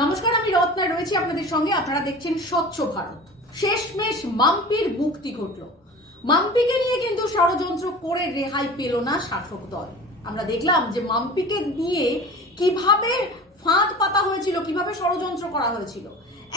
নমস্কার, আমি রত্না, রয়েছি আপনাদের সঙ্গে। আপনারা দেখছেন স্বচ্ছ ভারত। শেষমেশ মাম্পির মুক্তি ঘটল। মাম্পিকে নিয়ে কিন্তু ষড়যন্ত্র করে রেহাই পেল না শাসক দল। আমরা দেখলাম যে মাম্পিকে নিয়ে কীভাবে ফাঁদ পাতা হয়েছিল, কীভাবে ষড়যন্ত্র করা হয়েছিল।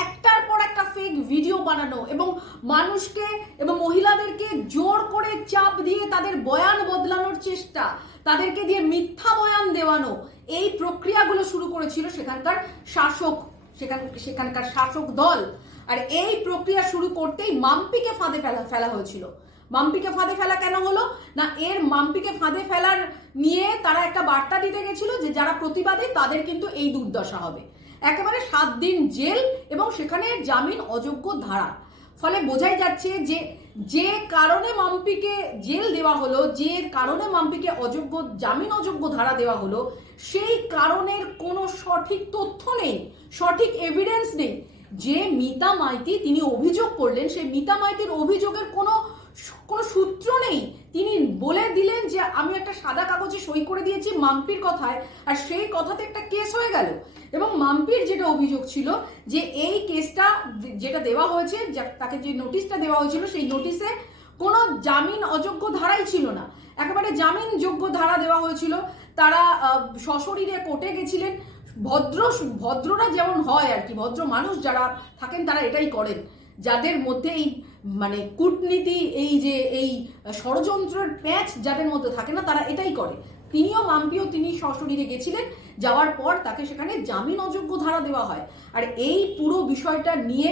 একটার পর একটা ফেক ভিডিও বানানো এবং মানুষকে এবং মহিলাদেরকে জোর করে চাপ দিয়ে তাদের বয়ান বদলানোর চেষ্টা, তাদেরকে দিয়ে মিথ্যা বয়ান দেওয়ানো এই প্রক্রিয়াগুলো শুরু করেছিল সেখানকার শাসক, সেখান, সেখানকার শাসক দল। আর এই প্রক্রিয়া শুরু করতেই মাম্পিকে ফাঁদে ফেলা ফেলা হয়েছিল। মাম্পিকে ফাঁদে ফেলা কেন হলো? না, এর মাম্পিকে ফাঁদে ফেলার নিয়ে তারা একটা বার্তা দিতে গেছিল যে যারা প্রতিবাদী তাদের কিন্তু এই দুর্দশা হবে। একেবারে সাত দিন জেল এবং সেখানে জামিন অযোগ্য ধারা। ফলে বোঝাই যাচ্ছে যে যে কারণে মাম্পিকে জেল দেওয়া হলো, যে কারণে মাম্পিকে অযোগ্য, জামিন অযোগ্য ধারা দেওয়া হলো, সেই কারণের কোনো সঠিক তথ্য নেই, সঠিক এভিডেন্স নেই। যে মিতা মাইতি তিনি অভিযোগ করলেন, সেই মিতা মাইতির অভিযোগের কোনো কোনো সূত্র নেই। তিনি বলে দিলেন যে, আমি একটা সাদা কাগজে সই করে দিয়েছি মাম্পির কথায়, আর সেই কথাতে একটা কেস হয়ে গেল। এবং মাম্পির যেটা অভিযোগ ছিল যে এই কেসটা যেটা দেওয়া হয়েছে তাকে যে নোটিশটা দেওয়া হয়েছিল, সেই নোটিশে কোনো জামিন অযোগ্য ধারাই ছিল না। একেবারে জামিন যোগ্য ধারা দেওয়া হয়েছিল। তারা সশরীরে কোর্টে গেছিলেন। ভদ্র, ভদ্ররা যেমন হয় আর কি, ভদ্র মানুষ যারা থাকেন তারা এটাই করেন। যাদের মধ্যে এই মানে কূটনীতি, এই যে, এই ষড়যন্ত্রের প্যাচ যাদের মধ্যে থাকে না, তারা এটাই করে। তিনিও মাম্পিও, তিনি সশরীরে গেছিলেন। যাওয়ার পর তাকে সেখানে জামিন অযোগ্য ধারা দেওয়া হয়। আর এই পুরো বিষয়টা নিয়ে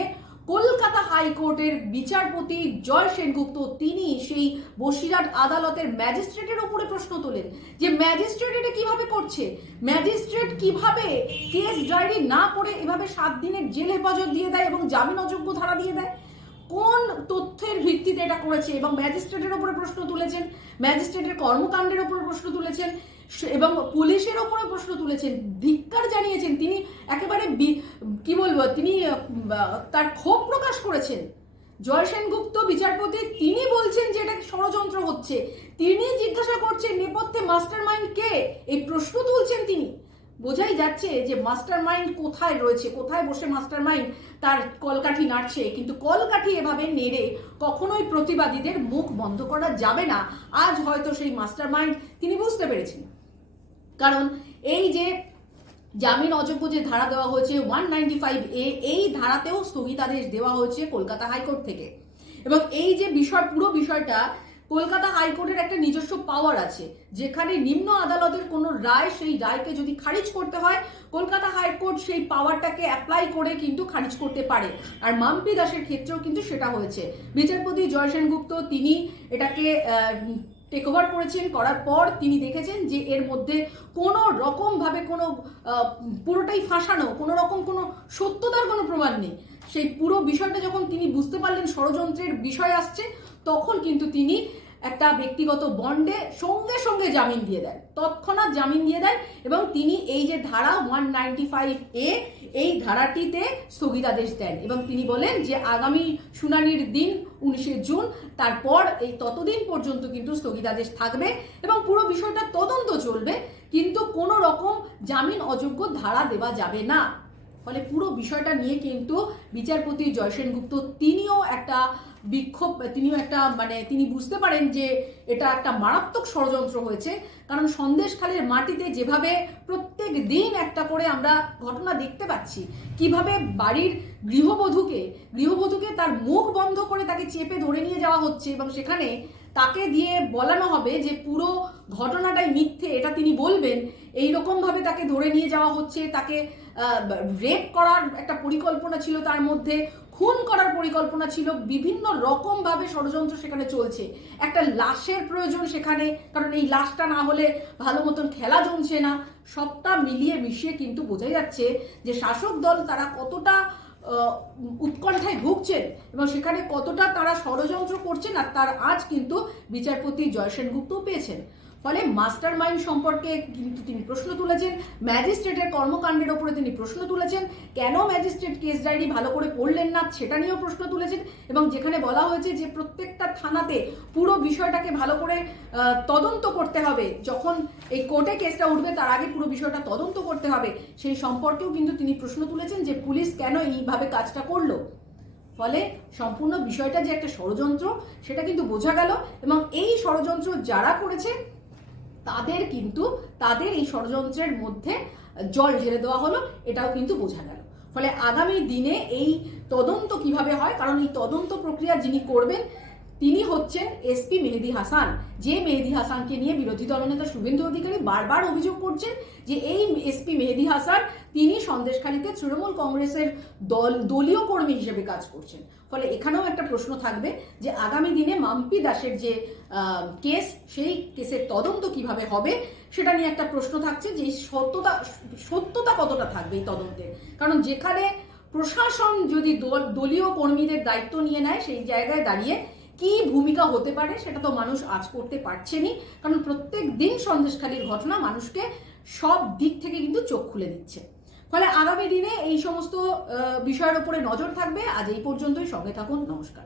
কলকাতা হাইকোর্টের বিচারপতি জয় সেনগুপ্ত তিনি সেই বসিরহাট আদালতের ম্যাজিস্ট্রেটের উপরে প্রশ্ন তোলেন যে ম্যাজিস্ট্রেট এটা কীভাবে করছে? ম্যাজিস্ট্রেট কীভাবে কেস ডায়েরি না করে এভাবে সাত দিনের জেল হেফাজত দিয়ে দেয় এবং জামিন অযোগ্য ধারা দিয়ে দেয়? কোন তথ্যের ভিত্তিতে এটা করেছে? এবং ম্যাজিস্ট্রেটের উপরে প্রশ্ন তুলেছেন, ম্যাজিস্ট্রেটের কর্মকাণ্ডের উপরে প্রশ্ন তুলেছেন এবং পুলিশের ওপরে প্রশ্ন তুলেছেন, ধিক্কার জানিয়েছেন। তিনি একেবারে কি বলব, তিনি তার ক্ষোভ প্রকাশ করেছেন। জয় সেনগুপ্ত, বিচারপতি, তিনি বলছেন যে এটা ষড়যন্ত্র হচ্ছে। তিনি জিজ্ঞাসা করছেন, নেপথ্যে মাস্টার মাইন্ড কে এই প্রশ্ন তুলছেন তিনি। বোঝাই যাচ্ছে যে মাস্টার মাইন্ড কোথায় রয়েছে, কোথায় বসে মাস্টার মাইন্ড তার কলকাঠি নাড়ছে। কিন্তু কলকাঠি এভাবে নেড়ে কখনোই প্রতিবাদীদের মুখ বন্ধ করা যাবে না। আজ হয়তো সেই মাস্টার মাইন্ড তিনি বুঝতে পেরেছেন। কারণ এই যে জামিন অযোগ্য যে ধারা দেওয়া হয়েছে, ওয়ান নাইনটি ফাইভ এ এই ধারাতেও স্থগিতাদেশ দেওয়া হয়েছে কলকাতা হাইকোর্ট থেকে। এবং এই যে বিষয়, পুরো বিষয়টা কলকাতা হাইকোর্টের একটা নিজস্ব পাওয়ার আছে, যেখানে নিম্ন আদালতের কোনো রায় সেই রায়কে যদি খারিজ করতে হয়, কলকাতা হাইকোর্ট সেই পাওয়ারটাকে অ্যাপ্লাই করে কিন্তু খারিজ করতে পারে। আর মাম্পি দাসের ক্ষেত্রেও কিন্তু সেটা হয়েছে। বিচারপতি জয় সেনগুপ্ত তিনি এটাকে টেক ওভার করেছেন, করার পর তিনি দেখেছেন যে এর মধ্যে কোনো রকমভাবে কোনো পুরোটাই ফাঁসানো, কোনো রকম কোনো সত্যতার কোনো প্রমাণ নেই। সেই পুরো বিষয়টা যখন তিনি বুঝতে পারলেন, ষড়যন্ত্রের বিষয় আসছে তখন কিন্তু তিনি একটা ব্যক্তিগত বন্ডে সঙ্গে সঙ্গে জামিন দিয়ে দেন। তৎক্ষণাৎ জামিন দিয়ে দেন এবং তিনি এই যে ধারা ওয়ান নাইনটি ফাইভ এ এই ধারাটিতে স্থগিতাদেশ দেন এবং তিনি বলেন যে আগামী শুনানির দিন উনিশে জুন, তারপর এই ততদিন পর্যন্ত কিন্তু স্থগিতাদেশ থাকবে এবং পুরো বিষয়টা তদন্ত চলবে, কিন্তু কোনো রকম জামিন অযোগ্য ধারা দেওয়া যাবে না। ফলে পুরো বিষয়টা নিয়ে কিন্তু বিচারপতি জয় সেনগুপ্ত তিনিও একটা বিক্ষোভ, তিনিও একটা মানে তিনি বুঝতে পারেন যে এটা একটা মারাত্মক ষড়যন্ত্র হয়েছে। কারণ সন্দেশখালের মাটিতে যেভাবে প্রত্যেক দিন একটা করে আমরা ঘটনা দেখতে পাচ্ছি, কীভাবে বাড়ির গৃহবধূকে গৃহবধূকে তার মুখ বন্ধ করে তাকে চেপে ধরে নিয়ে যাওয়া হচ্ছে এবং সেখানে তাকে দিয়ে বলানো হবে যে পুরো ঘটনাটাই মিথ্যে, এটা তিনি বলবেন এই রকম ভাবে তাকে ধরে নিয়ে যাওয়া হচ্ছে, তাকে রেপ করার একটা পরিকল্পনা ছিল তার মধ্যে, খুন করার পরিকল্পনা ছিল, বিভিন্ন রকম ভাবে ষড়যন্ত্র সেখানে চলছে। একটা লাশের প্রয়োজন সেখানে, কারণ এই লাশটা না হলে ভালো মতন খেলা জমছে না। সবটা মিলিয়ে মিশিয়ে কিন্তু বোঝা যাচ্ছে যে শাসক দল তারা কতটা উৎকণ্ঠায় ভুগছেন এবং সেখানে কতটা তারা ষড়যন্ত্র করছেন আর তার আজ কিন্তু বিচারপতি জয় সেনগুপ্তও পেয়েছেন। ফলে মাস্টার মাইন্ড সম্পর্কে কিন্তু তিনি প্রশ্ন তুলেছেন, ম্যাজিস্ট্রেটের কর্মকাণ্ডের ওপরে তিনি প্রশ্ন তুলেছেন, কেন ম্যাজিস্ট্রেট কেস ডায়েরি ভালো করে পড়লেন না সেটা নিয়েও প্রশ্ন তুলেছেন এবং যেখানে বলা হয়েছে যে প্রত্যেকটা থানাতে পুরো বিষয়টাকে ভালো করে তদন্ত করতে হবে। যখন এই কোর্টে কেসটা উঠবে, তার আগে পুরো বিষয়টা তদন্ত করতে হবে। সেই সম্পর্কেও কিন্তু তিনি প্রশ্ন তুলেছেন যে পুলিশ কেন এইভাবে কাজটা করল। ফলে সম্পূর্ণ বিষয়টা যে একটা ষড়যন্ত্র, সেটা কিন্তু বোঝা গেল এবং এই ষড়যন্ত্র যারা করেছে তাদের কিন্তু, তাদের এই ষড়যন্ত্রের মধ্যে জল ঢেলে দেওয়া হলো, এটাও কিন্তু বোঝা গেল। ফলে আগামী দিনে এই তদন্ত কীভাবে হয়? কারণ এই তদন্ত প্রক্রিয়া যিনি করবেন তিনি হচ্ছেন এসপি মেহেদি হাসান, যে মেহেদি হাসানকে নিয়ে বিরোধী দলনেতা শুভেন্দু অধিকারী বারবার অভিযোগ করছেন যে এই এসপি মেহেদি হাসান তিনি সন্দেশখালীতে তৃণমূল কংগ্রেসের দল, দলীয় কর্মী হিসেবে কাজ করছেন। ফলে এখানেও একটা প্রশ্ন থাকবে যে আগামী দিনে মাম্পি দাসের যে কেস, সেই কেসের তদন্ত কীভাবে হবে সেটা নিয়ে একটা প্রশ্ন থাকছে যে সত্যতা সত্যতা কতটা থাকবে এই তদন্তের? কারণ যেখানে প্রশাসন যদি দল- দলীয় কর্মীদের দায়িত্ব নিয়ে নেয় সেই জায়গায় দাঁড়িয়ে কি ভূমিকা হতে পারে সেটা তো মানুষ আজ করতে পারছেনি কারণ প্রত্যেক দিন সন্দেশখালীর ঘটনা মানুষকে সব দিক থেকে কিন্তু চোখ খুলে দিচ্ছে। ফলে আগামী দিনে এই সমস্ত বিষয়ের উপরে নজর থাকবে। আজ এই পর্যন্তই, সঙ্গে থাকুন, নমস্কার।